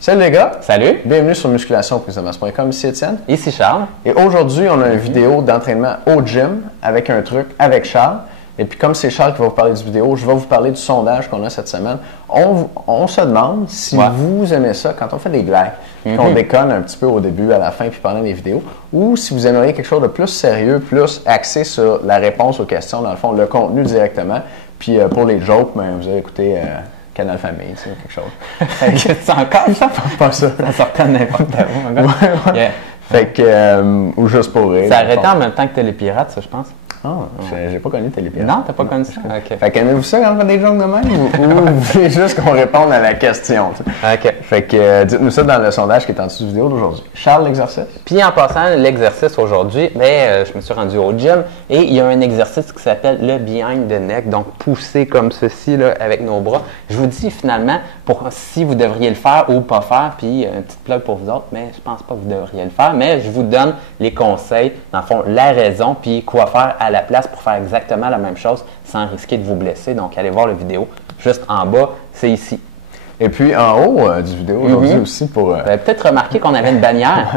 Salut les gars! Salut! Bienvenue sur musculation-prise-de-masse.com, ici Étienne. Ici Charles. Et aujourd'hui, on a une vidéo d'entraînement au gym avec un truc avec Charles. Et puis comme c'est Charles qui va vous parler du vidéo, je vais vous parler du sondage qu'on a cette semaine. On se demande si vous aimez ça quand on fait des blagues, qu'on déconne un petit peu au début, à la fin, puis pendant les vidéos, ou si vous aimeriez quelque chose de plus sérieux, plus axé sur la réponse aux questions, dans le fond, le contenu directement. Puis pour les jokes, vous avez écouté Canal Famille, tu sais, quelque chose. C'est encore ça? Pas ça. Ça sortait de n'importe où. Yeah. Fait que, ou juste pour rire. Ça arrêtait en même temps que Télépirate, ça, je pense. Ah, j'ai pas connu Télépirate. Non, t'as pas connu ça? OK. Fait qu'aimez-vous ça quand on fait des jokes de même ou vous voulez juste qu'on réponde à la question? Tu sais? OK. Fait que dites-nous ça dans le sondage qui est en dessous de vidéo d'aujourd'hui. Charles, l'exercice? Puis en passant, l'exercice aujourd'hui, je me suis rendu au gym et il y a un exercice qui s'appelle le behind the neck, donc pousser comme ceci là, avec nos bras. Je vous dis finalement pour si vous devriez le faire ou pas faire, puis une petite plug pour vous autres, mais je pense pas que vous devriez le faire, mais je vous donne les conseils, dans le fond, la raison, puis quoi faire à la place pour faire exactement la même chose sans risquer de vous blesser. Donc, allez voir la vidéo juste en bas, c'est ici. Et puis en haut du vidéo aujourd'hui aussi pour... Vous avez peut-être remarqué qu'on avait une bannière.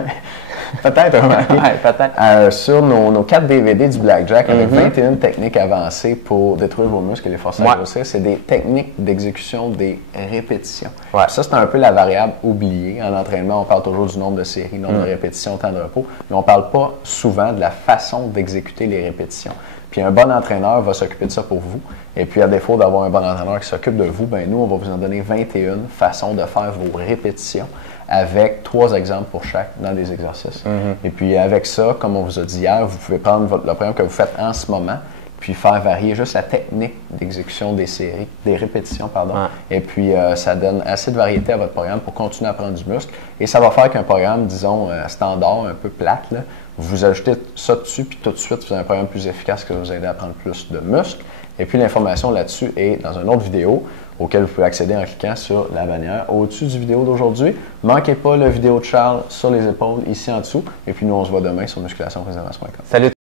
Peut-être remarqué. Ouais, peut-être. Sur nos 4 DVD du Blackjack avec 21 techniques avancées pour détruire vos muscles et les forcer à grossir, c'est des techniques d'exécution des répétitions. Ouais. Ça, c'est un peu la variable oubliée. En entraînement, on parle toujours du nombre de séries, nombre de répétitions, temps de repos, mais on ne parle pas souvent de la façon d'exécuter les répétitions. Puis un bon entraîneur va s'occuper de ça pour vous. Et puis à défaut d'avoir un bon entraîneur qui s'occupe de vous, nous, on va vous en donner 21 façons de faire vos répétitions avec 3 exemples pour chaque dans des exercices. Et puis avec ça, comme on vous a dit hier, vous pouvez prendre le programme que vous faites en ce moment, puis faire varier juste la technique d'exécution des séries, des répétitions, pardon. Et puis ça donne assez de variété à votre programme pour continuer à prendre du muscle. Et ça va faire qu'un programme, disons, standard, un peu plate, là, vous ajoutez ça dessus, puis tout de suite, vous avez un programme plus efficace qui va vous aider à prendre plus de muscles. Et puis l'information là-dessus est dans une autre vidéo auquel vous pouvez accéder en cliquant sur la bannière au-dessus du vidéo d'aujourd'hui. Manquez pas la vidéo de Charles sur les épaules ici en dessous. Et puis nous, on se voit demain sur musculation-prise-de-masse.com. Salut!